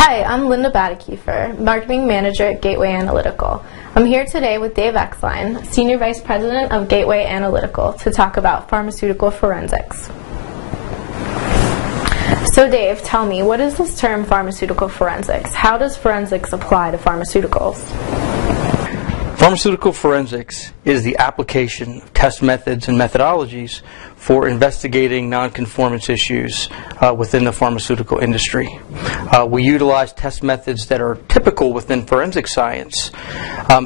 Hi, I'm Linda Badekiefer, Marketing Manager at Gateway Analytical. I'm here today with Dave Exline, Senior Vice President of Gateway Analytical, to talk about pharmaceutical forensics. So Dave, tell me, what is this term pharmaceutical forensics? How does forensics apply to pharmaceuticals? Pharmaceutical forensics is the application of test methods and methodologies for investigating nonconformance issues within the pharmaceutical industry. We utilize test methods that are typical within forensic science,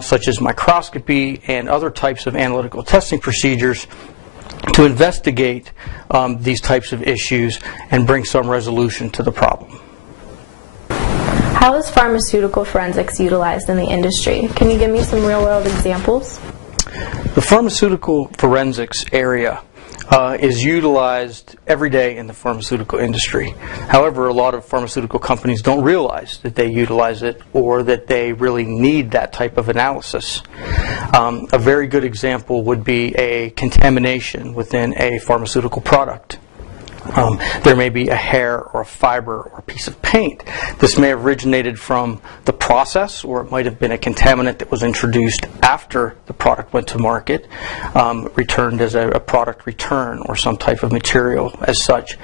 such as microscopy and other types of analytical testing procedures to investigate these types of issues and bring some resolution to the problem. How is pharmaceutical forensics utilized in the industry? Can you give me some real-world examples? The pharmaceutical forensics area is utilized every day in the pharmaceutical industry. However, a lot of pharmaceutical companies don't realize that they utilize it or that they really need that type of analysis. A very good example would be a contamination within a pharmaceutical product. There may be a hair or a fiber or a piece of paint. This may have originated from the process, or it might have been a contaminant that was introduced after the product went to market, returned as a product return or some type of material as such.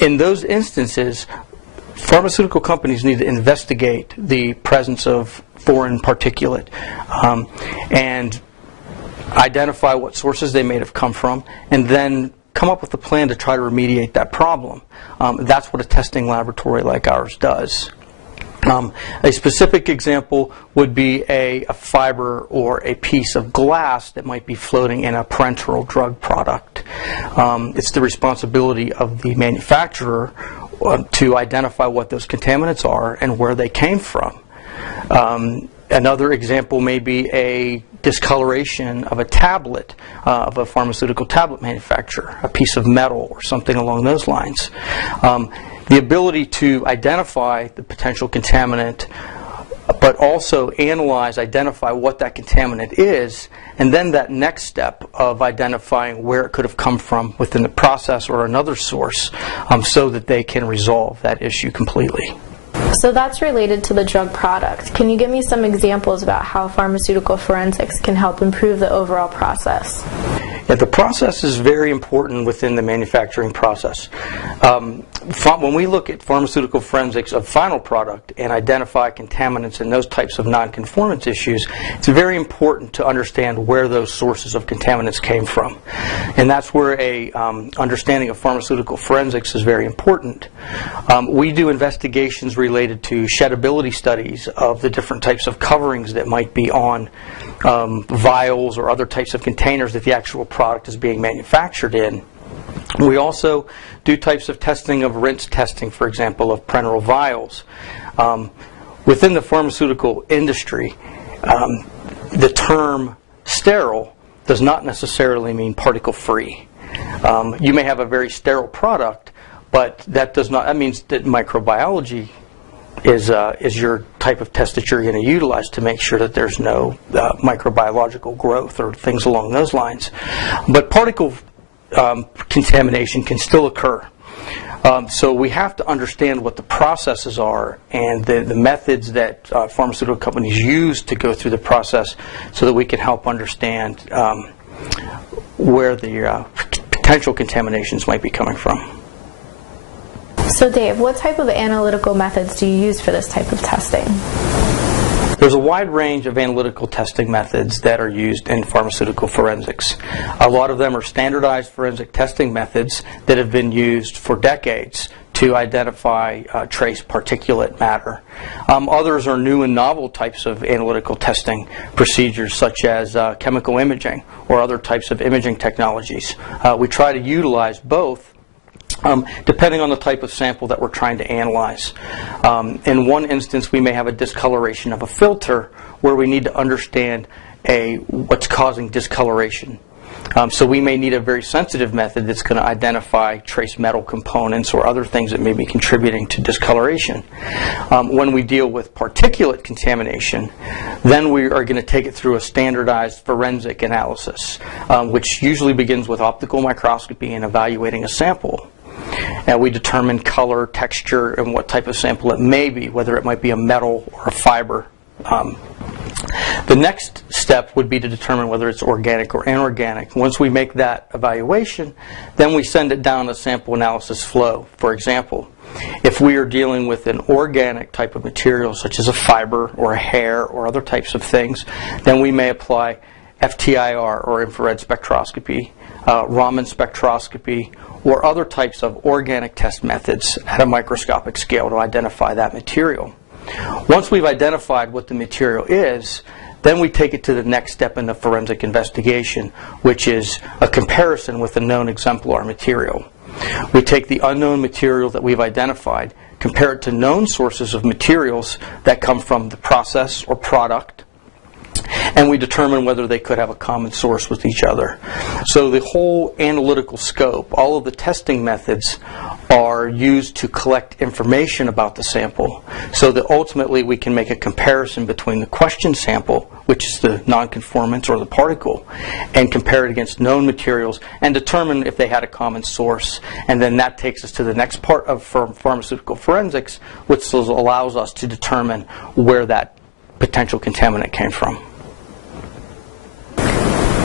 In those instances, pharmaceutical companies need to investigate the presence of foreign particulate and identify what sources they may have come from, and then come up with a plan to try to remediate that problem. That's what a testing laboratory like ours does. A specific example would be a fiber or a piece of glass that might be floating in a parenteral drug product. It's the responsibility of the manufacturer to identify what those contaminants are and where they came from. Another example may be a discoloration of a tablet of a pharmaceutical tablet manufacturer, a piece of metal or something along those lines. The ability to identify the potential contaminant, but also analyze, identify what that contaminant is, and then that next step of identifying where it could have come from within the process or another source, so that they can resolve that issue completely. So that's related to the drug product. Can you give me some examples about how pharmaceutical forensics can help improve the overall process? Yeah, the process is very important within the manufacturing process. When we look at pharmaceutical forensics of final product and identify contaminants and those types of nonconformance issues, it's very important to understand where those sources of contaminants came from. And that's where a understanding of pharmaceutical forensics is very important. We do investigations related to sheddability studies of the different types of coverings that might be on vials or other types of containers that the actual product is being manufactured in. We also do types of testing of rinse testing, for example, of parenteral vials. Within the pharmaceutical industry, the term sterile does not necessarily mean particle-free. You may have a very sterile product, but that means that microbiology is your type of test that you're going to utilize to make sure that there's no microbiological growth or things along those lines. But particle contamination can still occur. So we have to understand what the processes are and the methods that pharmaceutical companies use to go through the process so that we can help understand where the potential contaminations might be coming from. So Dave, what type of analytical methods do you use for this type of testing? There's a wide range of analytical testing methods that are used in pharmaceutical forensics. A lot of them are standardized forensic testing methods that have been used for decades to identify trace particulate matter. Others are new and novel types of analytical testing procedures, such as chemical imaging or other types of imaging technologies. We try to utilize both depending on the type of sample that we're trying to analyze. In one instance, we may have a discoloration of a filter where we need to understand what's causing discoloration. So we may need a very sensitive method that's going to identify trace metal components or other things that may be contributing to discoloration. When we deal with particulate contamination, then we are going to take it through a standardized forensic analysis, which usually begins with optical microscopy and evaluating a sample. and we determine color, texture, and what type of sample it may be, whether it might be a metal or a fiber. The next step would be to determine whether it's organic or inorganic. Once we make that evaluation, then we send it down a sample analysis flow. For example, if we are dealing with an organic type of material, such as a fiber or a hair or other types of things, then we may apply FTIR, or infrared spectroscopy, Raman spectroscopy, or other types of organic test methods at a microscopic scale to identify that material. Once we've identified what the material is, then we take it to the next step in the forensic investigation, which is a comparison with a known exemplar material. We take the unknown material that we've identified, compare it to known sources of materials that come from the process or product, and we determine whether they could have a common source with each other. So the whole analytical scope, all of the testing methods, are used to collect information about the sample so that ultimately we can make a comparison between the question sample, which is the nonconformance or the particle, and compare it against known materials and determine if they had a common source. And then that takes us to the next part of pharmaceutical forensics, which allows us to determine where that potential contaminant came from.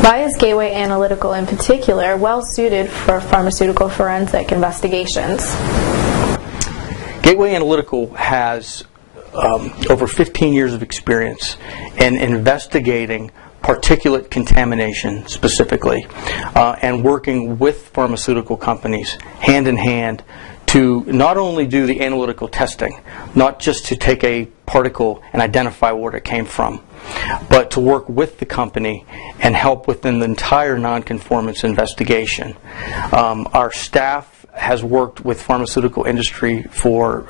Why is Gateway Analytical in particular well suited for pharmaceutical forensic investigations? Gateway Analytical has over 15 years of experience in investigating particulate contamination specifically, and working with pharmaceutical companies hand in hand to not only do the analytical testing, not just to take a particle and identify where it came from, but to work with the company and help within the entire nonconformance investigation. Our staff has worked with pharmaceutical industry for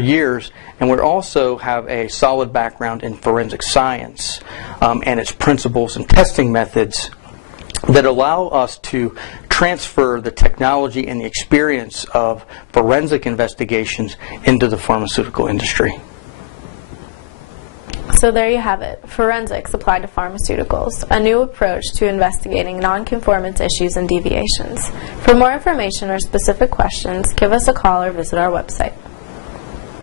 years, and we also have a solid background in forensic science and its principles and testing methods that allow us to transfer the technology and the experience of forensic investigations into the pharmaceutical industry. So there you have it, forensics applied to pharmaceuticals, a new approach to investigating nonconformance issues and deviations. For more information or specific questions, give us a call or visit our website.